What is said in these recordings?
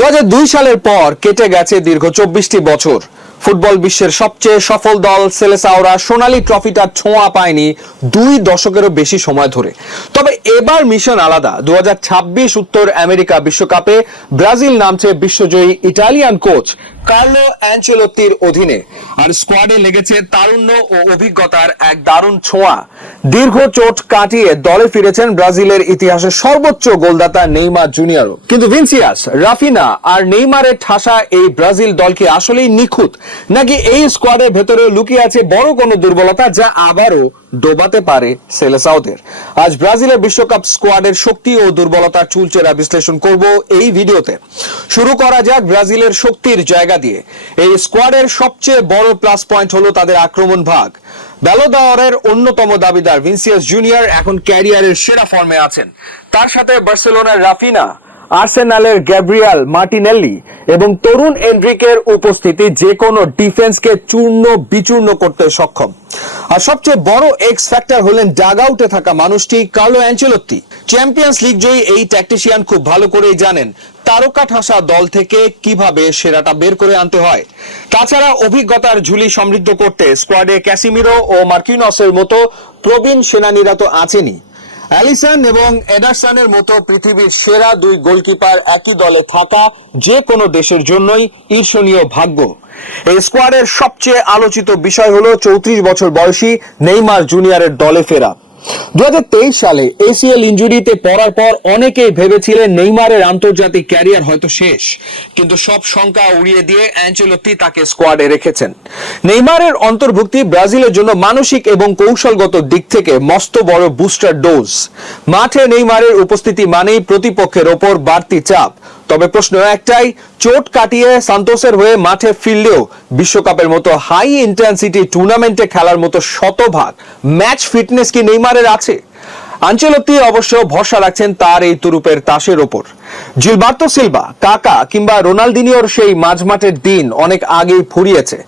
2002 সালের পর কেটে গেছে দীর্ঘ 24টি বছর। ফুটবল বিশ্বের সবচেয়ে সফল দল সেলেসাওরা সোনালী ট্রফিটার ছোঁয়া পায়নি 2 দশকেরও বেশি সময় ধরে। তবে এবার মিশন আলাদা। 2026 উত্তর আমেরিকা বিশ্বকাপে ব্রাজিল নামছে বিশ্বজয়ী ইটালিয়ান কোচ কার্লো অ্যানচেলোত্তির অধীনে, আর স্কোয়াডে লেগেছে তারুণ্য ও অভিজ্ঞতার এক দারুণ ছোঁয়া। দীর্ঘ চোট কাটিয়ে দলে ফিরেছেন ব্রাজিলের ইতিহাসের সর্বোচ্চ গোলদাতা নেইমার জুনিয়রও। কিন্তু ভিনিসিয়াস, রাফিনা আর নেইমারের ঠাসা এই ব্রাজিল দল কি আসলেই নিখুঁত, নাকি এই স্কোয়াডের ভেতরে লুকিয়ে আছে বড় কোনো দুর্বলতা যা আবারও ডোবাতে পারে সেলেসাওদের? আজ ব্রাজিলের বিশ্বকাপ স্কোয়াডের শক্তি ও দুর্বলতার চুলচেরা বিশ্লেষণ করব এই ভিডিওতে। শুরু করা যাক ব্রাজিলের শক্তির জায়গা দিয়ে। এই স্কোয়াডের সবচেয়ে বড় প্লাস পয়েন্ট হলো তাদের আক্রমণ ভাগ। ব্যালন দ'অরের অন্যতম দাবিদার ভিনিসিয়াস জুনিয়র এখন ক্যারিয়ারের সেরা ফর্মে আছেন। তার সাথে বার্সেলোনার রাফিনা, আর্সেনালের গ্যাব্রিয়েল মার্টিনেল্লি এবং তরুণ এনরিকের উপস্থিতি যে কোনো ডিফেন্সকে চূর্ণ বিচূর্ণ করতে সক্ষম। আর সবচেয়ে বড় এক্স ফ্যাক্টর হলেন ডাগ আউটে থাকা মানুষটি কার্লো অ্যানচেলোত্তি। চ্যাম্পিয়ন্স লিগ জয়ী এই ট্যাকটিশিয়ান খুব ভালো করেই জানেন তারকা ঠাসা দল থেকে কিভাবে সেরাটা বের করে আনতে হয়। তাছাড়া অভিজ্ঞতার ঝুলি সমৃদ্ধ করতে স্কোয়াডে ক্যাসিমিরো ও মার্কিনোসের মতো প্রবীণ সেনানীরা তো আছেনই। অ্যালিসন এবং এডারসনের মতো পৃথিবীর সেরা 2 গোলকিপার একই দলে থাকা যে কোনো দেশের জন্যই ঈর্ষণীয় ভাগ্য। এই স্কোয়াডের সবচেয়ে আলোচিত বিষয় হলো 34 বছর বয়সী নেইমার জুনিয়রের দলে ফেরা। 2023 সালে এসিএল ইনজুরিতে পড়ার পর অনেকেই ভেবেছিলেন নেইমারের আন্তর্জাতিক ক্যারিয়ার হয়তো শেষ, কিন্তু সব শঙ্কা উড়িয়ে দিয়ে অ্যানচেলোত্তি তাকে স্কোয়াডে রেখেছেন। নেইমারের অন্তর্ভুক্তি ব্রাজিলের জন্য মানসিক এবং কৌশলগত দিক থেকে মস্ত বড় বুস্টার ডোজ। মাঠে নেইমারের উপস্থিতি মানেই প্রতিপক্ষের ওপর বাড়তি চাপ। তবে প্রশ্ন একটাই, চোট কাটিয়ে সান্তোসের হয়ে মাঠে ফিরলেও বিশ্বকাপের মতো হাই ইন্টেন্সিটি টুর্নামেন্টে খেলার মতো শতভাগ ম্যাচ ফিটনেস কি নেইমারের আছে? আনচেলোত্তি অবশ্য ভরসা রাখছেন তার এই তুরুপের তাসের ওপর। জিলবার্তো সিলভা, কাকা কিংবা রোনালদিনিওর সেই মাঝমাঠের দিন অনেক আগেই ফুরিয়েছে।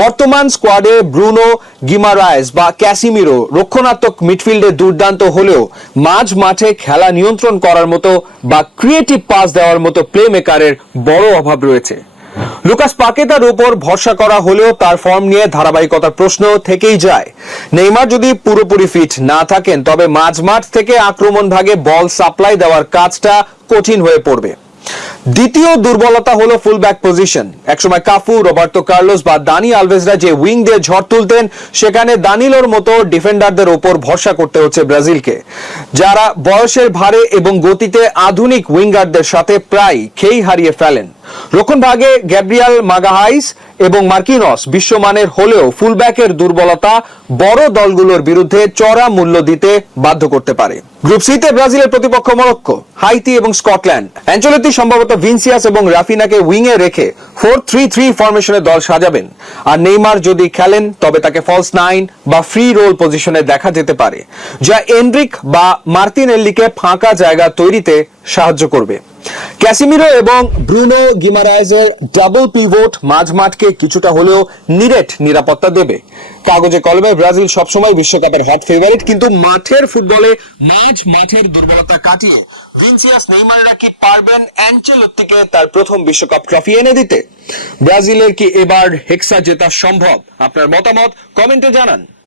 বর্তমান স্কোয়াডে ব্রুনো গিমারায়েস বা ক্যাসিমিরো রক্ষণাত্মক মিডফিল্ডে দুর্দান্ত হলেও মাঝ মাঠে খেলা নিয়ন্ত্রণ করার মতো বা ক্রিয়েটিভ পাস দেওয়ার মতো প্লে মেকারের বড় অভাব রয়েছে। লুকাস পাকেতার উপর ভরসা করা হলেও তার ফর্ম নিয়ে ধারাবাহিকতার প্রশ্ন থেকেই যায়। নেইমার যদি পুরোপুরি ফিট না থাকেন তবে মাঝমাঠ থেকে আক্রমণ ভাগে বল সাপ্লাই দেওয়ার কাজটা কঠিন হয়ে পড়বে। দ্বিতীয় দুর্বলতা হলো ফুলব্যাক পজিশন। একসময় কাফু, রবার্তো কার্লোস বা দানি আলভেজরা যে উইং দিয়ে ঝড় তুলতেন, সেখানে দানিলোর মতো ডিফেন্ডারদের ওপর ভরসা করতে হচ্ছে ব্রাজিলকে, যারা বয়সের ভারে এবং গতিতে আধুনিক উইঙ্গারদের সাথে প্রায় খেই হারিয়ে ফেলেন। রক্ষণ ভাগে গ্যাব্রিয়েল মাগাহাইস এবং মার্কিনোস বিশ্বমানের হলেও ফুলব্যাকের দুর্বলতা বড় দলগুলোর বিরুদ্ধে চড়া মূল্য দিতে বাধ্য করতে পারে। গ্রুপ সিতে ব্রাজিলের প্রতিপক্ষ মরক্কো, হাইতি এবং স্কটল্যান্ড। অ্যানচেলোত্তি সম্ভবত ভিনিসিয়াস এবং রাফিনাকে উইংয়ে রেখে 4-3-3 ফরমেশনে দল সাজাবেন। আর নেইমার যদি খেলেন তবে তাকে ফলস 9 বা ফ্রি রোল পজিশনে দেখা যেতে পারে, যা এনরিক বা মার্টিনেল্লিকে ফাঁকা জায়গা তৈরিতে সাহায্য করবে। ক্যাসিমিরো এবং ব্রুনো গিমারায়েজের ডাবল পিভট মাঝমাঠকে কিছুটা হলেও নিরাপত্তা দেবে। কাগজে কলমে ব্রাজিল সবসময় বিশ্বকাপের হট ফেভারিট, কিন্তু মাঠের ফুটবলে মাঠের দুর্বলতা কাটিয়ে ভিনিসিয়াস, নেইমাররা কি পারবেন অ্যানচেলোত্তিকে তার প্রথম বিশ্বকাপ ট্রফি এনে দিতে? ব্রাজিলের কি এবার হেক্সা জেতা সম্ভব? আপনার মতামত কমেন্টে জানান।